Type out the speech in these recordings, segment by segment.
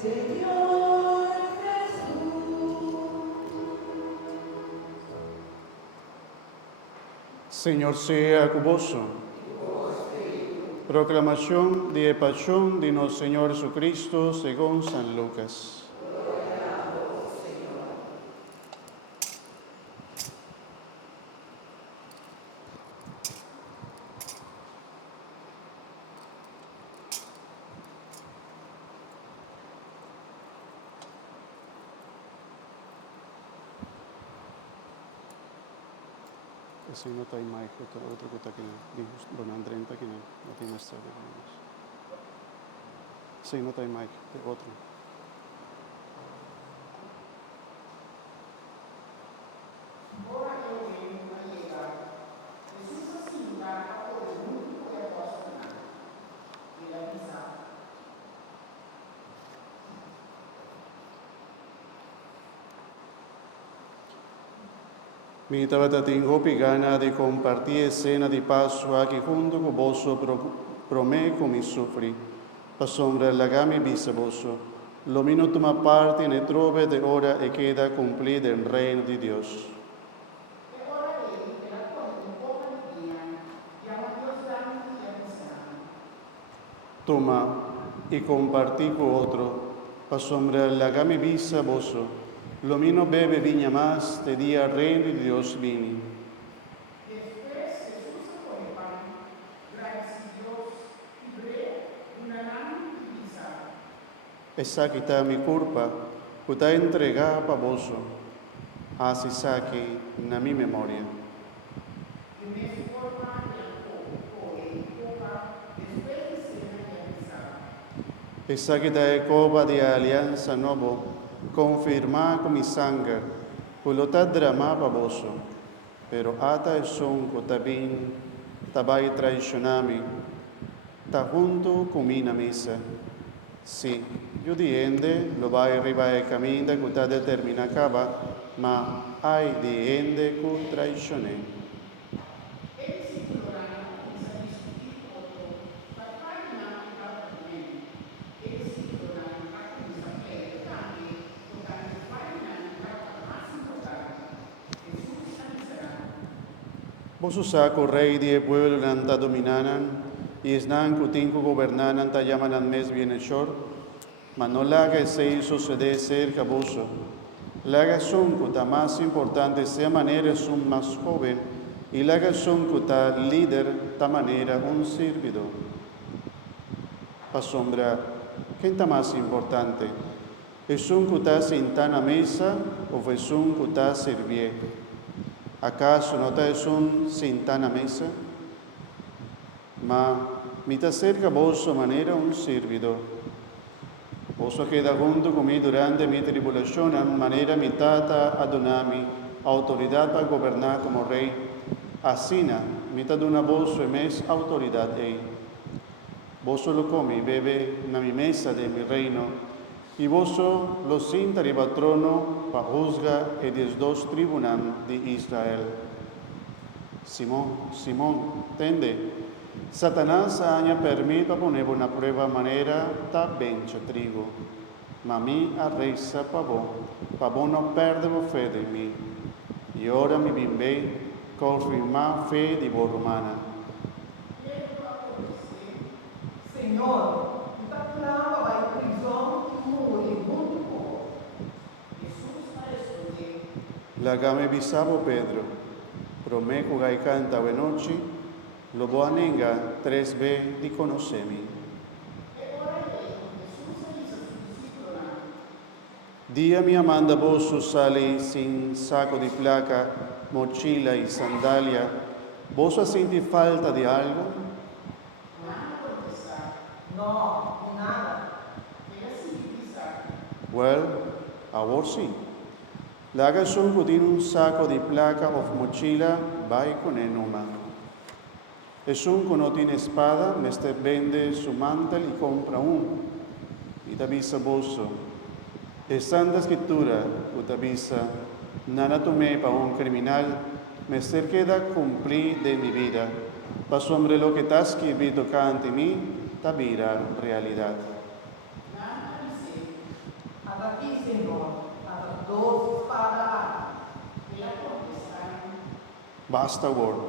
Señor Jesús. Señor sea convosco. Proclamación de pasión de nuestro Señor Jesucristo según San Lucas. Ese no está en Mike, otro que está aquí, don André está aquí, no tiene esta. Sí, no está en Mike, otro. Mi tengo gana de compartir escena de Pascua que junto con vos prometo mi sufrir. Pasombra lagami visa vosso. Lo minuto ma parte ne trove de ora e queda cumplir el reino de Dios. Toma y compartí con otro. Pasombra lagami visa vosso. Lo mino bebe viña más, te día reino de Dios vini. Después Jesús sacó el pan, agradeció y brevemente una mano utilizada. Esa quita mi culpa, puta entrega pa vosso. Así saque na mi memoria. En esa forma el copa después de cena realizada. Esa quita e copa de alianza novo, confirma con mi sangre, pulota drama pa vosso. Pero ata e son cotabin, tabai traicionami, ta junto con mi na misa. Sì, io di ende lo vai arriva e cammina che ta determina cava, ma hai di ende cu traicione. Vos saco rey de pueblo nanta dominanan, y esnan cutinco gobernanan ta llamanan mes bienhechor, ma no laga se sucede cerca voso. Laga son ta más importante sea manera es un más joven, y laga son ta líder ta manera un servidor. Pasombra, ¿quién ta más importante? ¿Es un ta sentana mesa o es un ta servie? ¿Acaso no te es un sentana mesa? Ma mi te acerca vosso manera un servidor. Vosso queda junto conmigo durante mi tribulación, manera mi tata adonami, autoridad para gobernar como rey. Asina, mi te dona vosso e mes autoridad ei. Vosso lo come y bebe na mi mesa de mi reino, y vosso lo sienta arriba al trono pa juzga e des dos tribunal de Israel. Simón, tende, Satanás aña permita poner una prueba manera ta bencha trigo, ma mi arresa pa bo no perdevo fe de mi, y ora mi bimbe confirma fe di bo romana. Señor, esta clava va en prisión moribundo. Jesús respondió. Lagame bisabo Pedro, promeco gai canta noche, lo boanenga 3 di conoscemi. Día mi amanda vosso sale sin saco di placa, mochila y sandalia, vosso senti falta de algo? No, nada. Well, a vos sí. Laga son tiene un saco de placa o mochila, vai con el numa. Es un que no tiene espada, meste vende su mantel y compra un. Y te avisa vosso. Es Santa Escritura, que te avisa, nada tomé para un criminal, mester queda cumplir de mi vida. Pa sobre lo que está escrito ante mí, ta vira realidad. Hasta aquí, Señor, hasta 2 espadas. E la contestaron. Basta, Lord.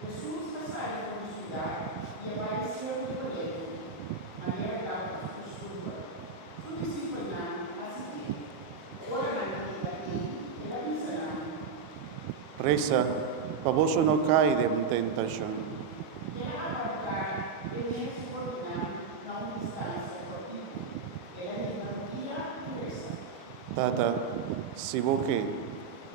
Jesús sale con la ciudad y apareció en el colegio. María hablaba con su costumbre. Sus discípulos así que, ora aquí y la avisarán. Reza, para vos no caíde en tentación. E a apartar, venía subordinado a una distancia cortina. Era de guía y reza. Tata, si vos que,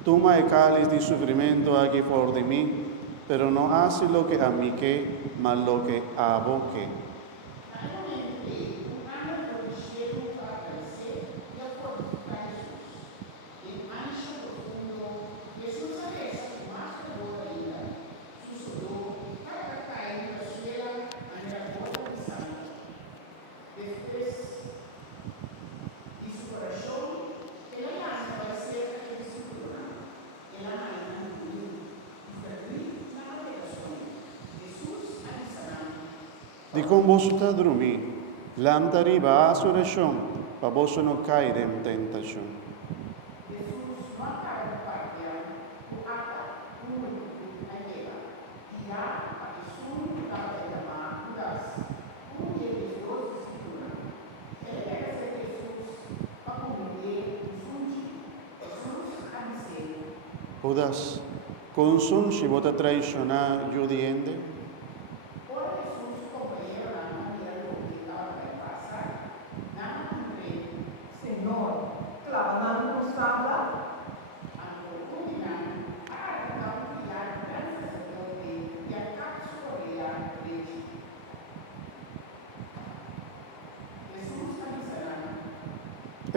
toma el cáliz de sufrimiento aquí por de mí, pero no hace lo que a mí que, mas lo que a vos que. Nel momento che un anno riuscivo a aparecer e a fortificar Jesus. E ancho profundo, Jesus avesse mais favor ainda. Sussurrou, cada caindo da suela, a boca de sangue. Después de su corazón, el alma va a ser a cintura. El alma en un y la navegación. Jesús avisará. Di con vos sta dormì, l'antari va a surrezione, para vos no caíde en tentación. Jesús no acaba de partir, o ata, na guerra, e há a Jesús da llamar Judas, de los escrituras. Ele deve ser Jesús para comer o funde. Jesús avisou. Judas, consun si vota traicionar giudiende, Ora Jesús companheiro na maneira do que estava para passar, nada cumpriu. Señor, clavando con sabla.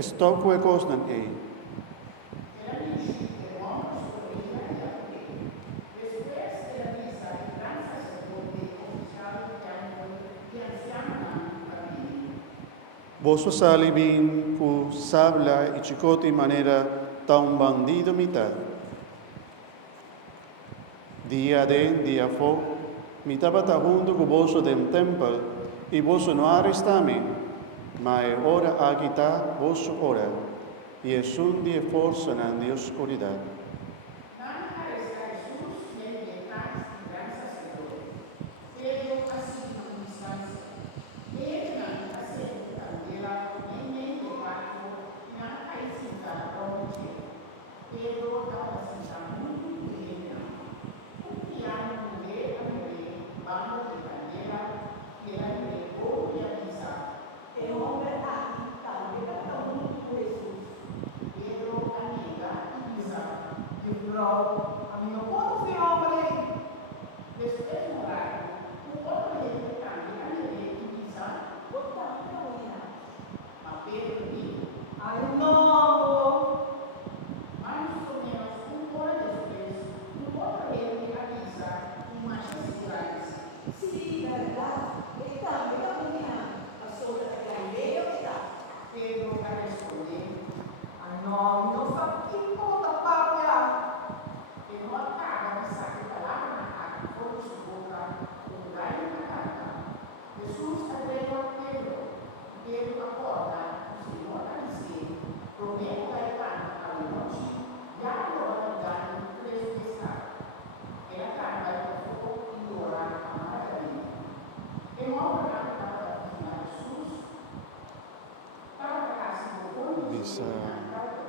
stokwe kosnan ei. Vos sali bin ku sabla y chicote manera ta un bandido mitad. Día de día fo, mitad bata junto con vos del templo, y vos no arrestame, ma è ora agita vos ora, y es un día forza en la oscuridad. A mí no puedo ser hombre. Después de orar, un otro le cambia a y quizá a Pedro dijo, Ay, no. más o menos un hora después, un otro le avisa con más seguridad. Sí, verdad. Está, me camina. Pasó de Galileo, está. Pedro a responder, Ay, no, no sabía cómo tapar. que no acaba de sacar palabra na cara, por su boca, un gallo na cara. Jesús agregó a Pedro, Pedro acorda, o Senhor a dizer, promete a Ivana a noite, já agora dá-lhe 3 vezes. Ela acaba de fogo e orar amargamente. Em obra para Jesus, para casa do povo, Bisa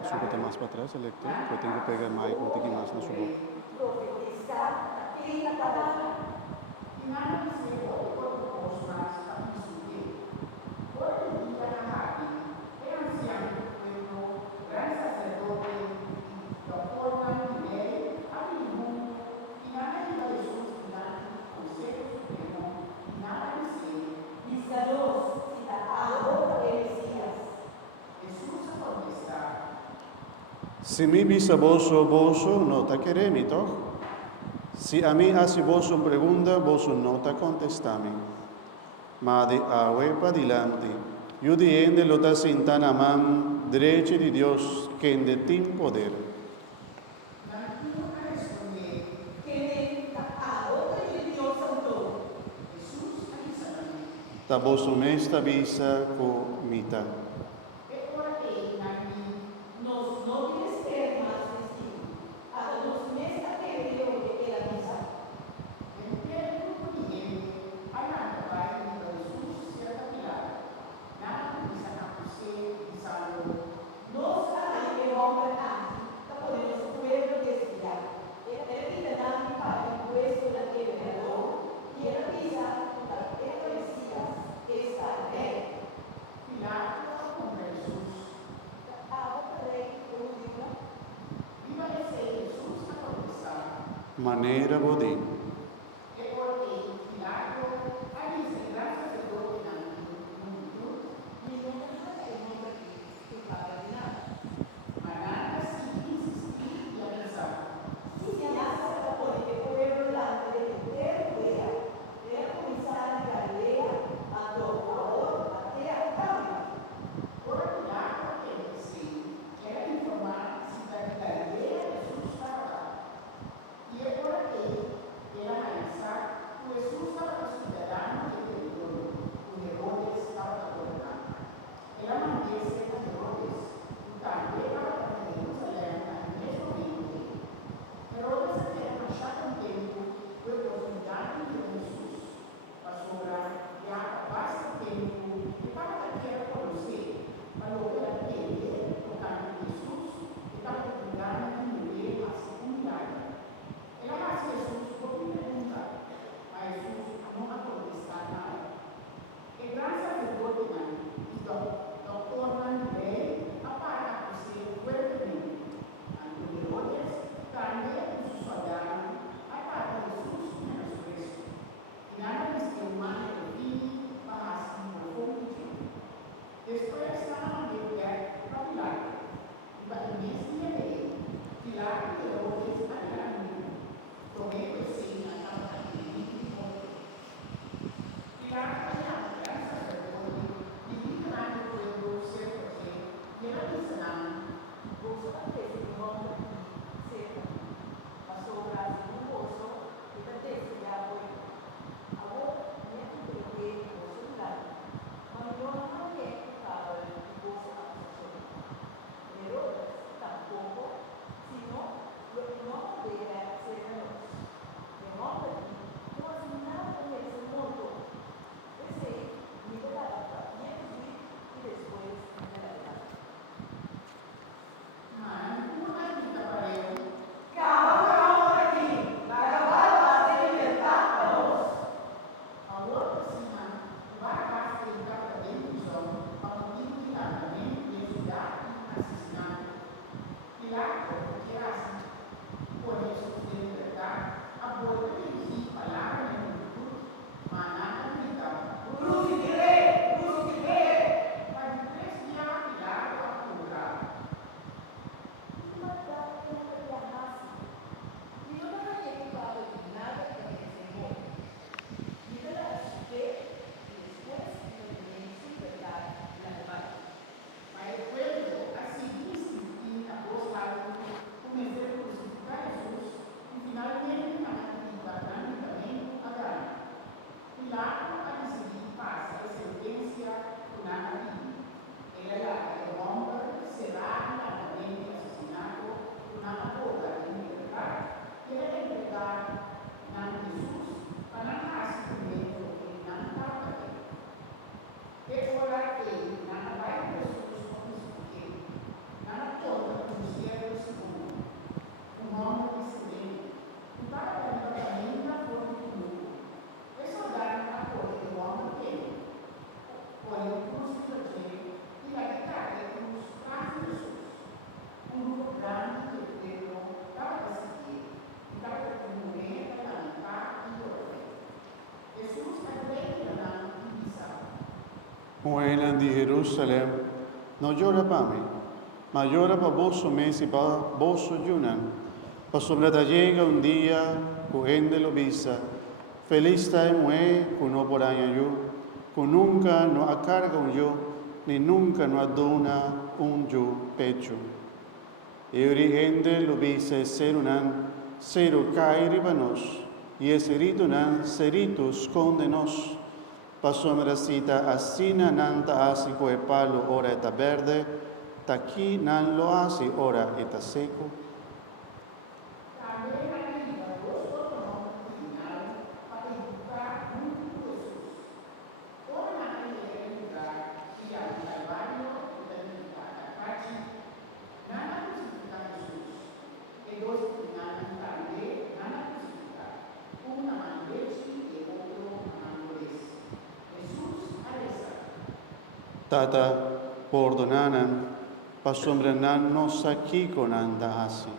súbete más para atrás el lector, pues tengo que pegar más y contigo más en su boca. Profetizar aquella palabra. e nada dizer outro corpo mais a princípio. Outro dia na rádio, ancião do povo, grande sacerdote, da forma de lei, abriu mundo, e nada de Jesus, nada do Conselho Supremo, e nada dizer. Isaías, a boca de Mesías. Jesus a contestar. Si mi bisa boso no ta queremi toch? Si a mí hace vos una pregunta, vos no ta contestami. Ma de awe pa dilante, yo diende lo ta sintana man, derecho de Dios, que en de tim poder. Nanquino a responder, Que a boca de Dios Santo. Jesus a dizer. Ta vos mesta bisa co mita. E ora Manera bodhi. E porque Pilato avvise il gran sacerdote in multitud, ma nada si insistì e avvisava. Ora Pilato teve que era informar se da Galileia Jesus estava lá. E agora ele era realizar que Jesus estava considerando que território o Herodes estava governando. Ela manteve a Herodes, e também para Jerusalém, no mesmo tempo. Herodes era achado um tempo foi oportunidade de Jesus. Passou já bastante tempo e para que era conhecer, falou para ele, o caminho de Jesus, e estava procurando diminuir a comunidade. Ela faz Jesus por pergunta, mas Jesus não a contestar nada. E graças a Deus, doutor Mandei, para ser fuertemente. Ante Herodes, também os soldados, para Jesus menos preso. E nada mais que uma filho para assim o fogo. Después estaban de lugar para Pilato. Y para el mes de enero, Pilato y Herodes habían unido. Tomé cocina para el mismo. Pilato era un gran sacerdote y muy grande pueblo cerca de él. Y era mencionado. Buena di Jerusalem, no llora para mí, ma llora para vos mes y para vos yunan. Pa sobrata llega un día, cogende lo visa, feliz está mue, con no por año yo, con nunca no acarga un yo, ni nunca no adona un yo pecho. E origende lo visa ser unan, cero cae ribanos, y ese ritunan, seritus condenos. Passo meracita asina nanta asi coe palo ora eta verde, taqui nan lo asi ora eta seco. Tata, perdonanan, pasombranan nos aquí con anda así.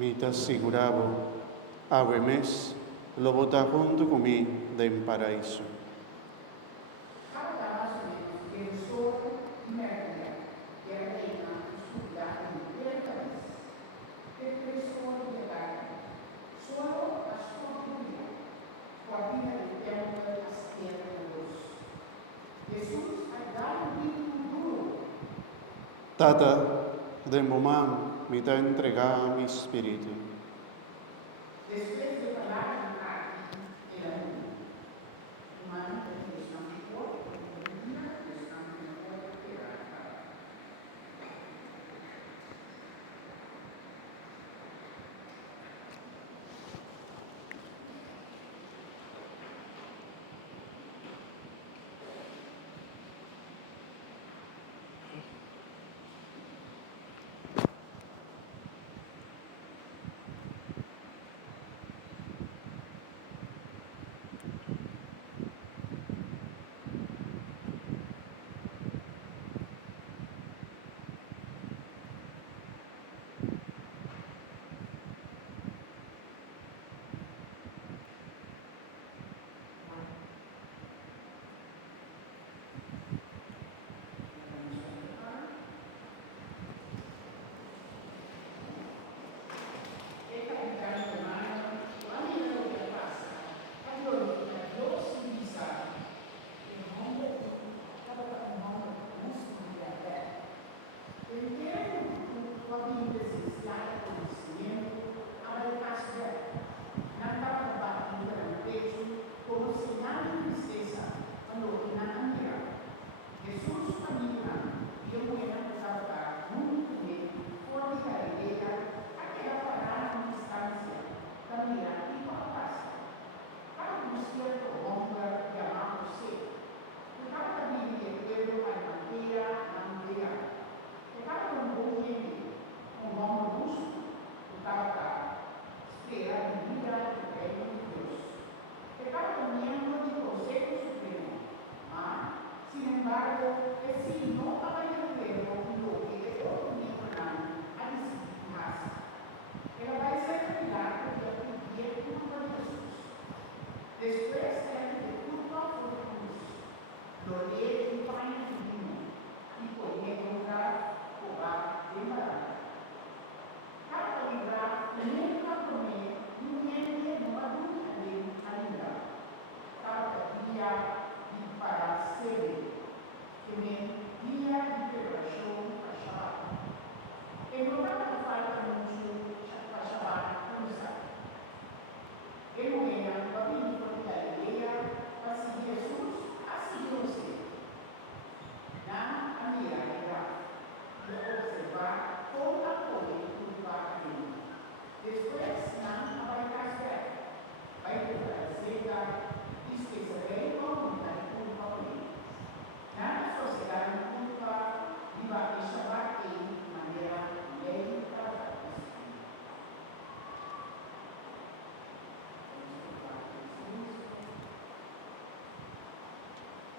mi t'assicuravo, ave mes, lo vota junto comigo del paraíso. Cada caso del sol y Mercurio, que reina oscuridad en el país, depresión de carne, solo a su familia, guardia del templo de las tierras de luz. Jesús ha dado un duro. Tata, de momam, mi te entregado mi espíritu. Después de parar aquí en la luna, humano que es antiguo, luna es antiguo que era.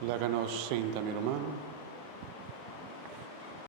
Láganos, Santa mi hermano.